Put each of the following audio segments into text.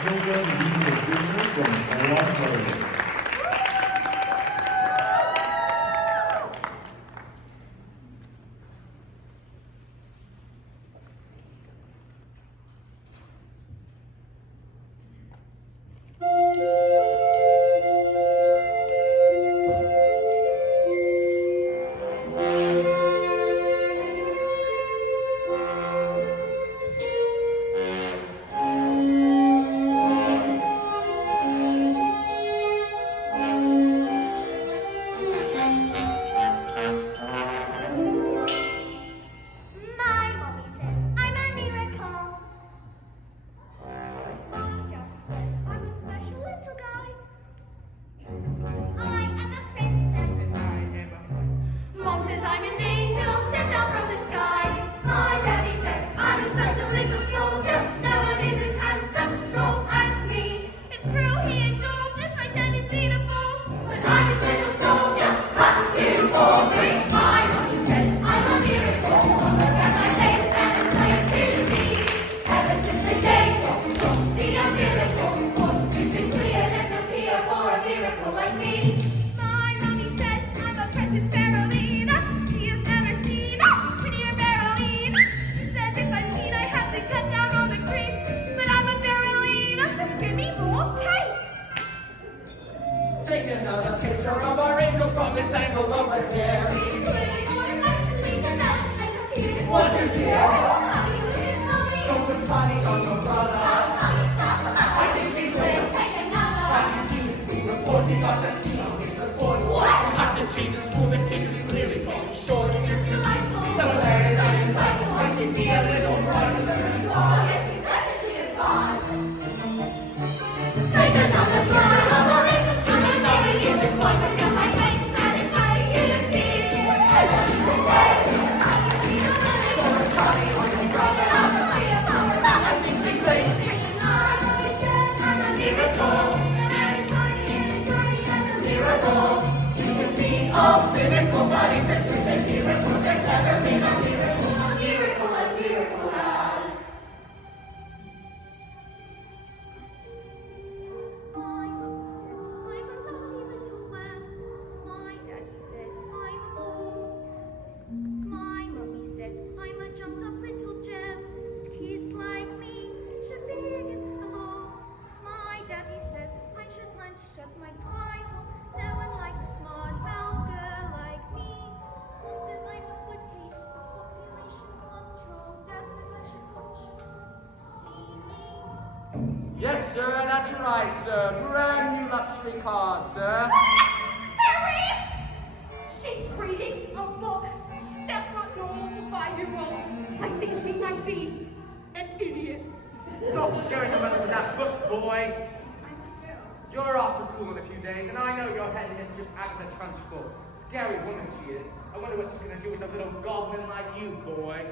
Children leading the business from all players. Yes, sir, that's right, sir. Brand new luxury cars, sir. Harry! She's reading a book. That's not normal for 5-year-olds. I think she might be an idiot. Stop scaring the mother with that book, boy. You're off to school in a few days, and I know your head mistress Agatha Trunchbull. Scary woman she is. I wonder what she's going to do with a little goblin like you, boy.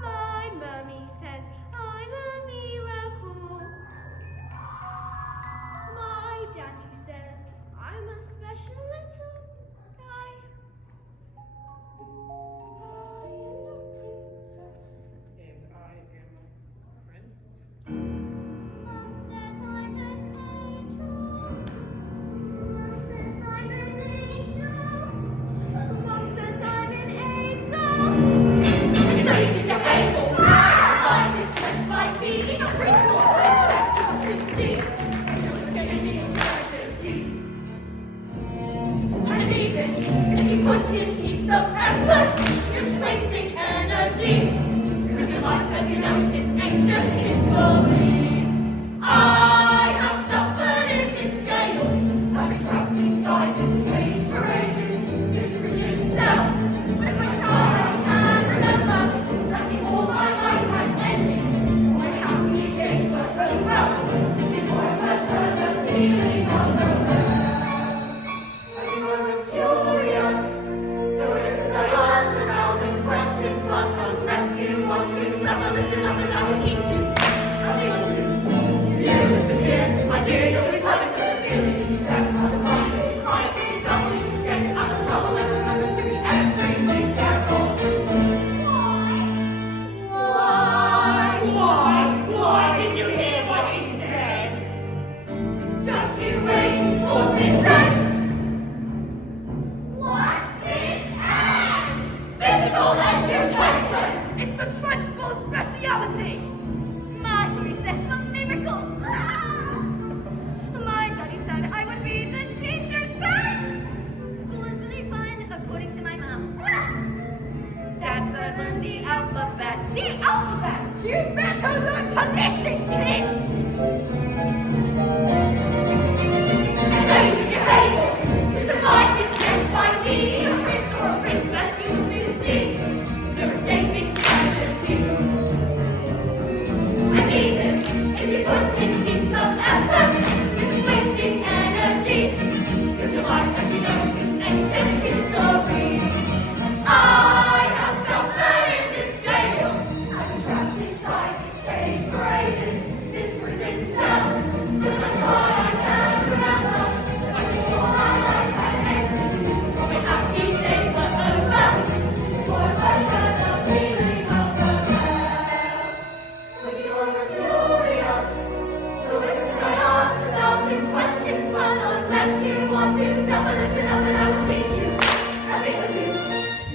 My mummy says I'm a miracle. My daddy says I'm a special little guy. Mom says I'm an angel. Mom says I'm an angel. Mom says I'm an angel. So you think you're able to survive this test by being a prince or princess you'll succeed. You'll stay in certainty. And even if you put in heaps of effort, you're just wasting energy. Because your life as you know it is ancient history. I have suffered in this jail. I've been trapped inside this cage for ages. This prison cell. With which I can remember that before my life had ended, my happy days were over. Before I first heard the feeling of I knew I was curious, so I asked 1,000 questions. and I will teach you a thing or two. You listen here, my dear, you'll be close to the feeling. You step out of line, if you cry, if you double, you should stay out of trouble and remember to be extremely careful. Why? Did you hear what he said? Just you wait for this end. What is end? Physical education. It's the Trunchbull's speciality. My recess a miracle. My daddy said I would be the teacher's pet. School is really fun, according to my mom. Dad said learn the alphabet. The alphabet! You better learn to listen, kids! Take your able to survive this test by being a prince or a princess, you will soon see the mistake being tragedy. And even if you put in heaps of effort, you're just wasting energy, because your life, as you know, is ancient history. I have suffered in this jail. I'm trapped inside this cage grave. This prison cell. But that's all I can remember. Like before my life had ended. All my happy days were over. For pleasure, the feeling of the hell. When you're mysterious, so it's chaos without in questions. Well, unless you want to suffer, listen up and I will teach you a thing or two.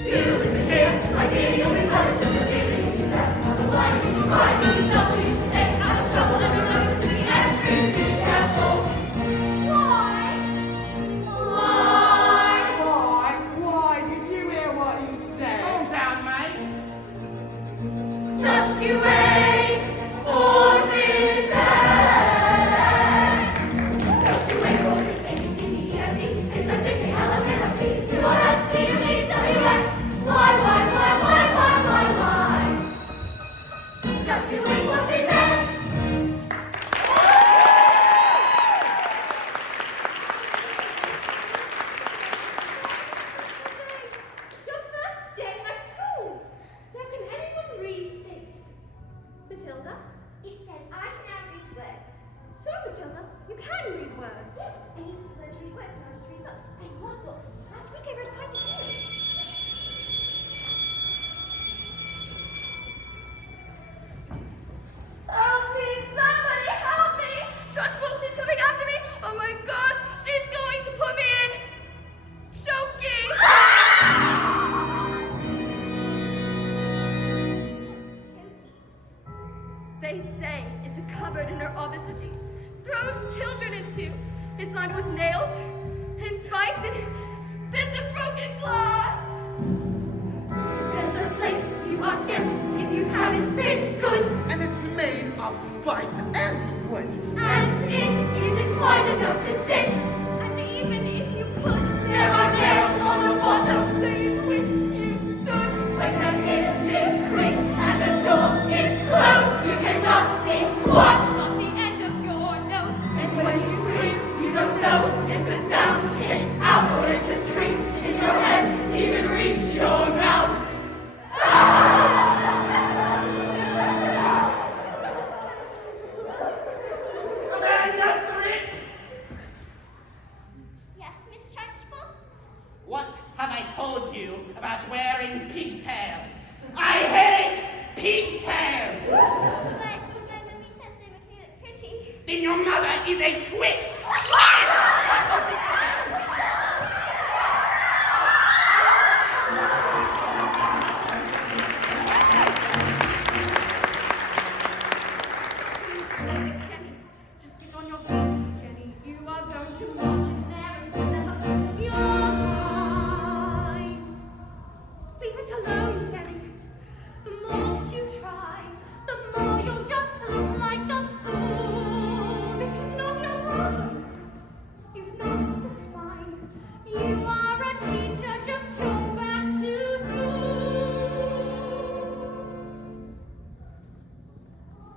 You listen here, my dear, you'll be close to the feeling. You step on the line, if you cry, if you double, you should stay out of trouble and remember to be extremely careful. Why? Did you hear what he said? Calm down, mate. Just you wait for this end. Just you wait for this ABCDEFG. It's a tricky LMNFP. You are SCMEWS. Why? Just you wait for this end. Your first day at school. Now can anyone read this? Matilda? It says I can now read words. So, Matilda, you can read words. Yes, I need to learn to read words and I just read books. I love books. Last week I read quite a few. Help me! Somebody help me! Trunchbull, she's coming after me! Oh my gosh, she's going to put me in choking! They say it's a cupboard in her office that she throws children into. It's lined with nails and spikes and bits of broken glass. There's a place you are sent if you haven't been good. And it's made of spikes and wood. And it isn't wide enough to sit. And even if you could, There are nails on the bottom. say you wish you stood. When the hinges creak and the door is closed, you cannot see squat. Not the end of your nose. And when you scream, you don't know if the sound came out or if the scream in your head even reached your mouth. Yes, Miss Trunchbull? What have I told you about wearing pigtails? I hate pigtails! But my mummy says they make me look pretty. Then your mother is a twit! Jenny, just get on your feet. Jenny, you are going to walk in there and develop your mind. Leave it alone, Jenny. The more you try, the more you'll just look like a fool. This is not your problem. You've not the spine. You are a teacher, just go back to school.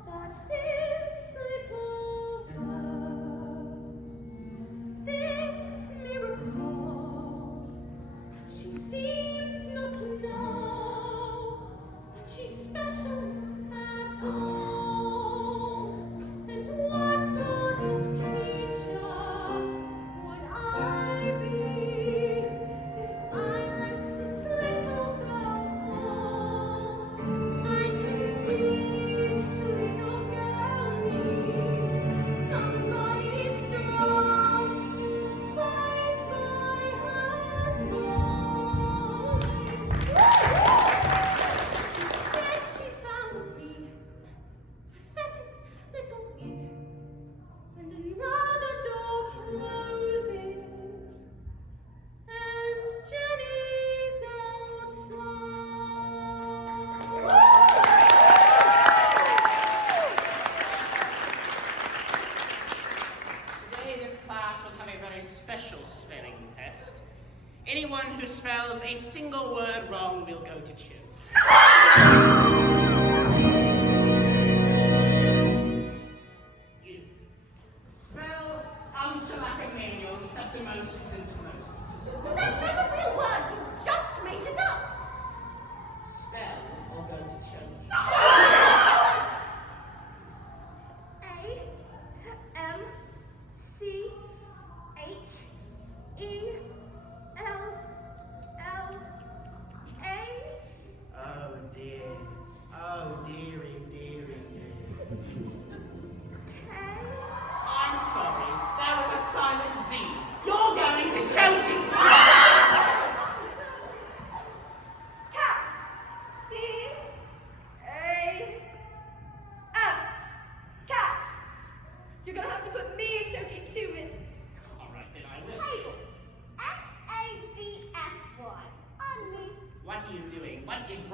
But this little girl, this miracle, she seems not to know that she's special at all.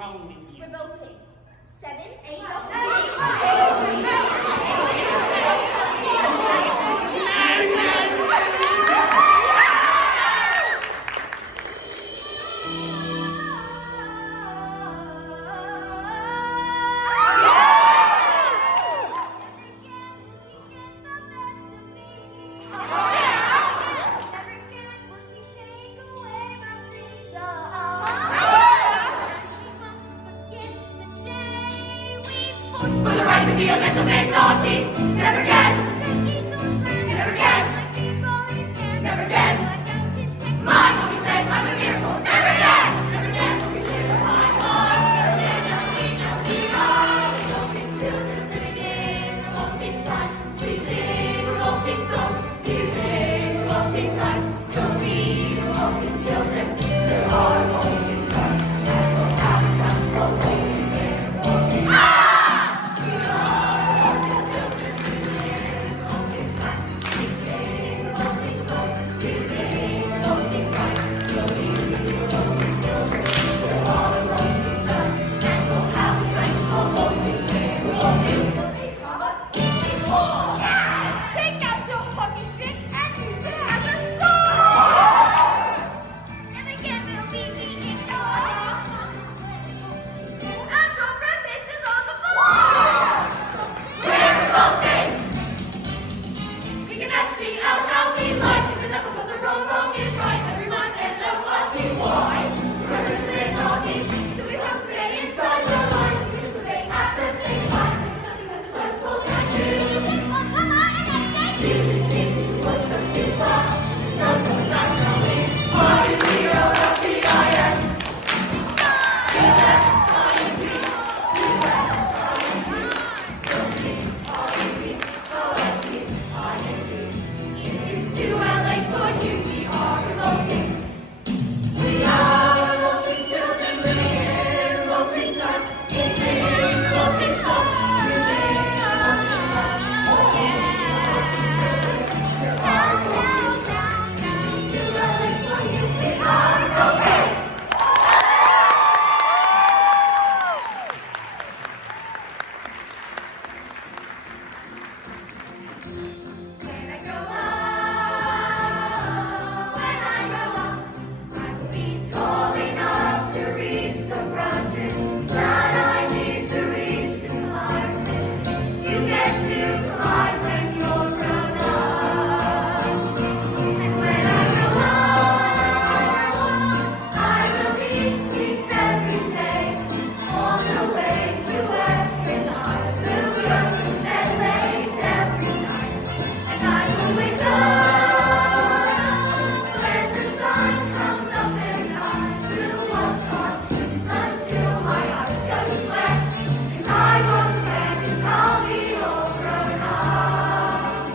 wrong with you? Revolting. 7, 8, For the right to be a little bit naughty. Never again. Never again. Never again. My mommy says I'm a miracle. Never again. Never again. Will we live a high heart. Never again. Never we are revolting children living in revolting times. We sing revolting songs, using revolting lives. You'll be revolting children to our revolting time. And we'll have a chance for revolting in revolting times. Take out your hockey stick and use it as a sword! Never again will we be ignored. And your ribbons is on the floor! We're revolting! We can S-P-L-L-B like if enough of us are wrong, wrong is right. Everyone N-O-R-T-Y. We're a bit naughty, so we have to stay inside the line. We participate at the same time. Nothing that the stressful can do. You think you push us too far. There's no going back from me. Are you hero of the iron? It's too late for you. We are revolting. We are revolting children living in revolting times. We sing revolting songs, using revolting lives. Oh yeah. It's too late for you. We are revolting. When I grow up, I will be tall enough to reach the branches that I need to reach to climb. You get to climb when you're grown up. And when I grow up, I will eat sweets every day on the way to work, and I will grow and late every night. And I will wake up when the sun comes up, and I will watch cartoons until my eyes go wet. And I won't care 'cause I'll be all grown up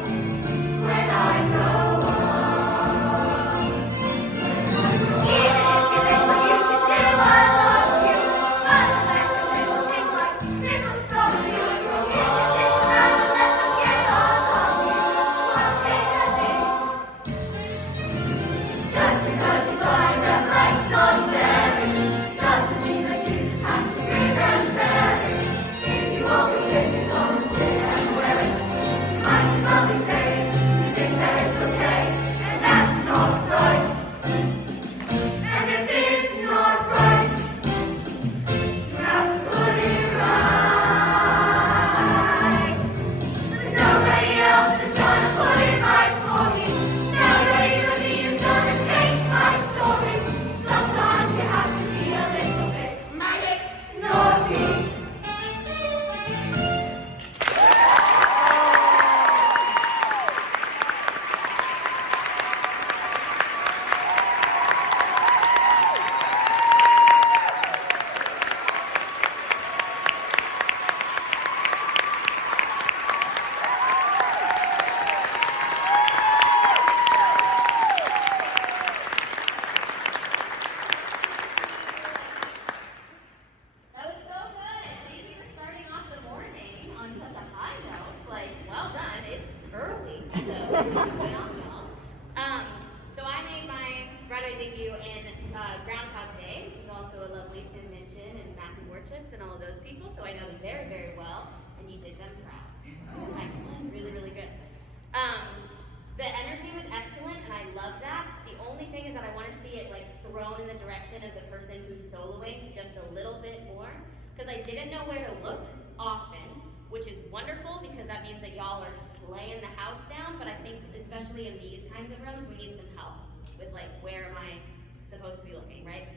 when I grow up. Even if you think what you can do, I love you. But I'll let a little thing like this will stop you. If you sit around and let them get on top of you, one thing a day. Just because you find that life's not bearish doesn't mean that you just have to grin and bear it. If you always take it on the chin and wear it, you might as well be saying you think that it's okay, and that's not right. And if it's not right, you have to put it right. But nobody else is gonna put it right for me. Nobody but me is gonna change my story. Sometimes you have to be a little bit naughty. That was so good. Thank you for starting off the morning on such a high note. Like, well done. It's early, so phenomenal. So I made my Broadway debut in Groundhog Day, which is also a lovely to mention in math and publicists and all of those people, so I know them very, very well, and you did them proud. Which is excellent, really, really good. The energy was excellent, and I love that. The only thing is that I want to see it like thrown in the direction of the person who's soloing just a little bit more, because I didn't know where to look often, which is wonderful because that means that y'all are slaying the house down, but I think especially in these kinds of rooms, we need some help with like, where am I supposed to be looking, right?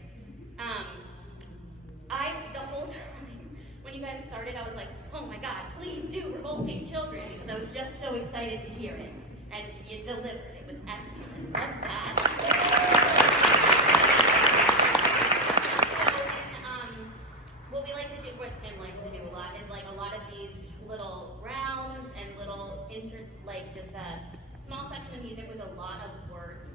The whole time, when you guys started, I was like, oh my God, please do Revolting Children, because I was just so excited to hear it. And you delivered. It was excellent. Love that. So, what we like to do, what Tim likes to do a lot, is like a lot of these little rounds and little just a small section of music with a lot of words.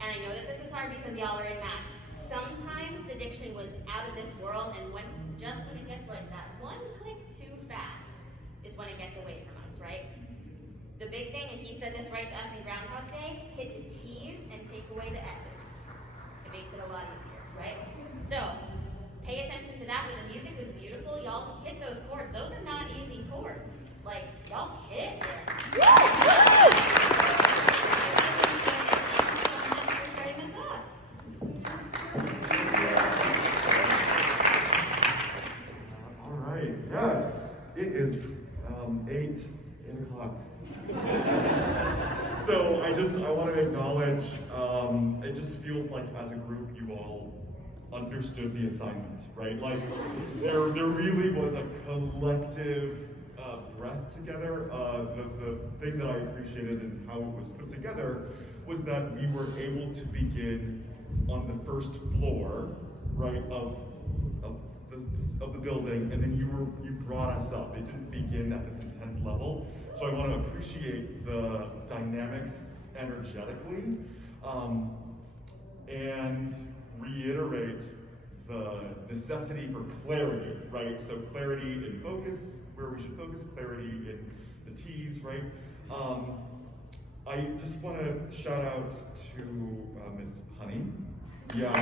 And I know that this is hard because y'all are in masks. Sometimes the diction was out of this world, and just when it gets like that one click too fast is when it gets away from us, right? The big thing, and he said this right to us in Groundhog Day, hit the T's and take away the S's. It makes it a lot easier, right? So, pay attention to that. When the music was beautiful, y'all hit those chords. Those are not easy chords. Like, y'all hit it. All right, yes, it is 8 o'clock. So I want to acknowledge, it just feels like as a group you all understood the assignment, right? Like there really was a collective breath together. The thing that I appreciated in how it was put together was that we were able to begin on the first floor, right, of the building, and then you brought us up. It didn't begin at this intense level. So I want to appreciate the dynamics energetically, and reiterate the necessity for clarity, right? So clarity in focus, where we should focus, clarity in the T's, right? I just want to shout out to Miss Honey. Yeah.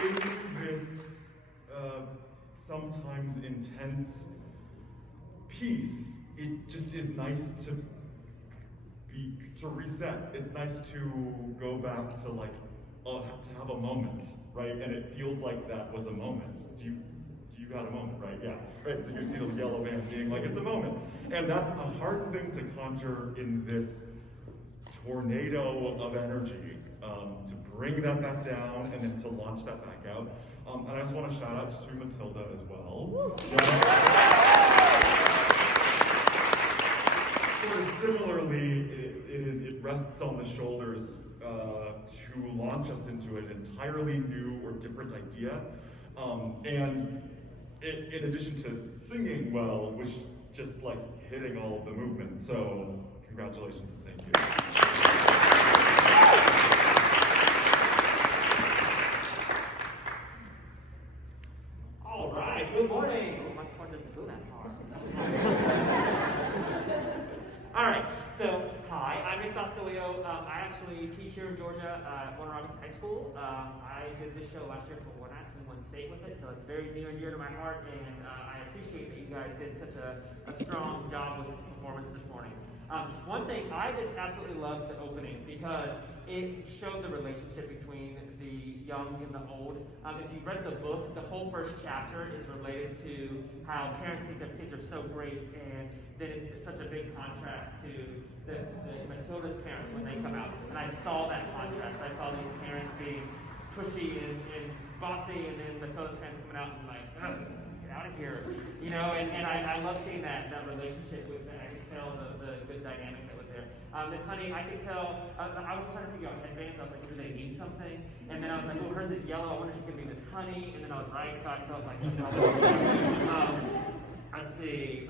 In this sometimes intense piece, it just is nice to reset. It's nice to go back to like to have a moment, right? And it feels like that was a moment. You had a moment, right? Yeah, right. So you see the yellow van being like, it's a moment, and that's a hard thing to conjure in this tornado of energy. To bring that back down and then to launch that back out. And I just want to shout out to Matilda as well. Sort of similarly, it rests on the shoulders to launch us into an entirely new or different idea. And in addition to singing well, was just like hitting all of the movement. So congratulations and thank you. All right, good morning. Oh, my point doesn't go that far. All right, so hi, I'm Nick Soscolio. I actually teach here in Georgia at Warner Robins High School. I did this show last year for Warner and won state with it, so it's very near and dear to my heart, and I appreciate that you guys did such a strong job with this performance this morning. One thing, I just absolutely loved the opening because it showed the relationship between the young and the old. If you've read the book, the whole first chapter is related to how parents think their kids are so great, and then it's such a big contrast to the Matilda's parents when they come out. And I saw that contrast. I saw these parents being pushy and bossy, and then Matilda's parents coming out and like, get out of here, you know. And I love seeing that relationship with them. I could tell the good dynamic that was there. Miss Honey, I could tell, I was trying to figure out headbands. I was like, do they mean something? And then I was like, oh, hers is yellow. I wonder if she's going to be Miss Honey. And then I was right, so I felt like, let's see.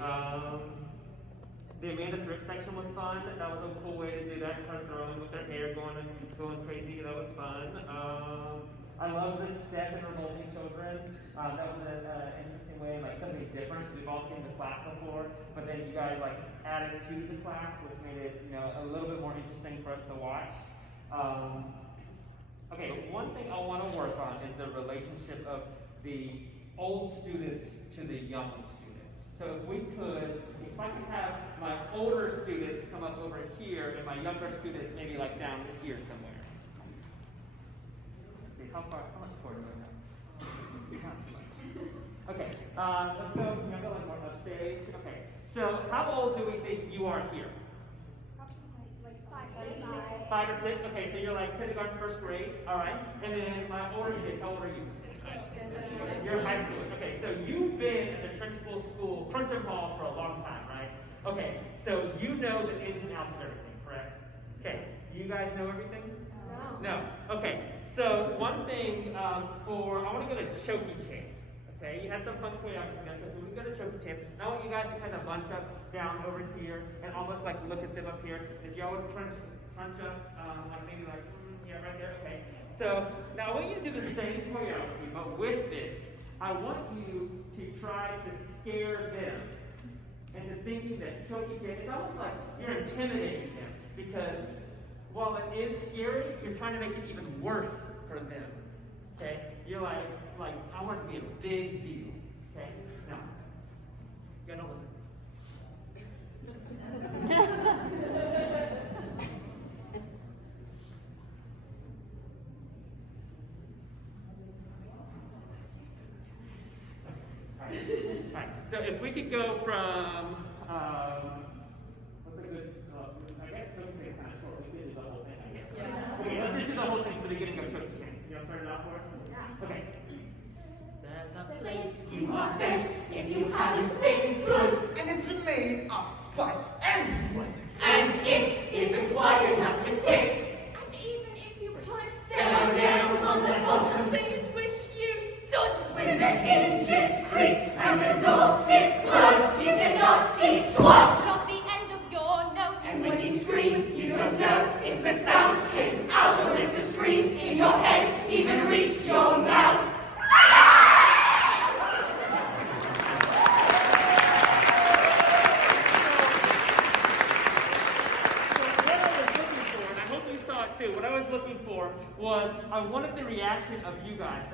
The Amanda Thrift section was fun. That was a cool way to do that. Her throwing with her hair going crazy. That was fun. I love the step in Revolting Children. That was an interesting way, like something different. We've all seen the clap before, but then you guys like added to the clap, which made it, a little bit more interesting for us to watch. A one thing I want to work on is the relationship of the old students to the young students. So if I could have my older students come up over here and my younger students maybe like down here somewhere. Let's see, how much forward do I have? Not too much. Okay, let's go, like more upstage. Okay, so how old do we think you are here? Like 5, 6. 5 or 6? Okay, so you're like kindergarten, first grade, all right. And then my older kids, how old are you? You're high school. Okay, so you've been at the Trenchville School, Trenchville Hall for a long time, right? Okay, so you know the ins and outs of everything, correct? Okay, do you guys know everything? No. Okay, so one thing I want to go to Chokey Champ. Okay, you had some fun choreography, so we go to Chokey Champ. Now I want you guys to kind of bunch up down over here and almost like look at them up here. If y'all would crunch up, like maybe like, yeah, right there, okay. So now I want you to do the same choreography, but with this, I want you to try to scare them into thinking that Chokey Champ, it's almost like you're intimidating them, because while it is scary, you're trying to make it even worse for them. Okay? You're like, I want it to be a big deal. Okay? Now, you gotta listen. Alright, so if we could go from, what's a good, I guess Chokey Champ kind of short, we could do the whole thing, I guess. Yeah. Okay, let's just do the whole thing for the beginning of Chokey Champ. You want to start it off for us? Yeah. Okay. There's a place You are sent if you haven't been good, And it's made of spite and wood. and it isn't wide enough to sit. And even if you could, There are nails on the bottom, so you'd wish you stood. when the hinges creak and the door is closed, you cannot see squat. Drop the end of your nose. And when you scream, you don't know if the sound came out or if the scream in your head even reached your mouth. What I was looking for was I wanted the reaction of you guys.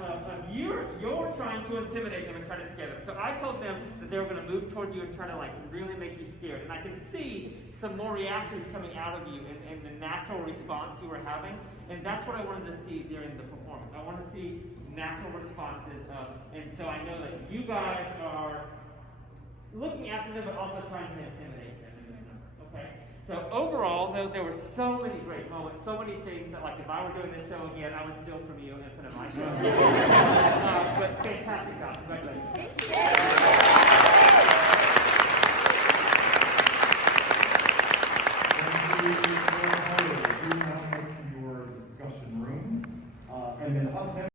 You're trying to intimidate them and try to scare them. So I told them that they were going to move toward you and try to like really make you scared. And I could see some more reactions coming out of you and the natural response you were having. And that's what I wanted to see during the performance. I want to see natural responses. And so I know that you guys are looking after them, but also trying to intimidate them in this number. Okay? So overall, though, there were so many great moments, so many things that, like, if I were doing this show again, I would steal from you and put in my show. But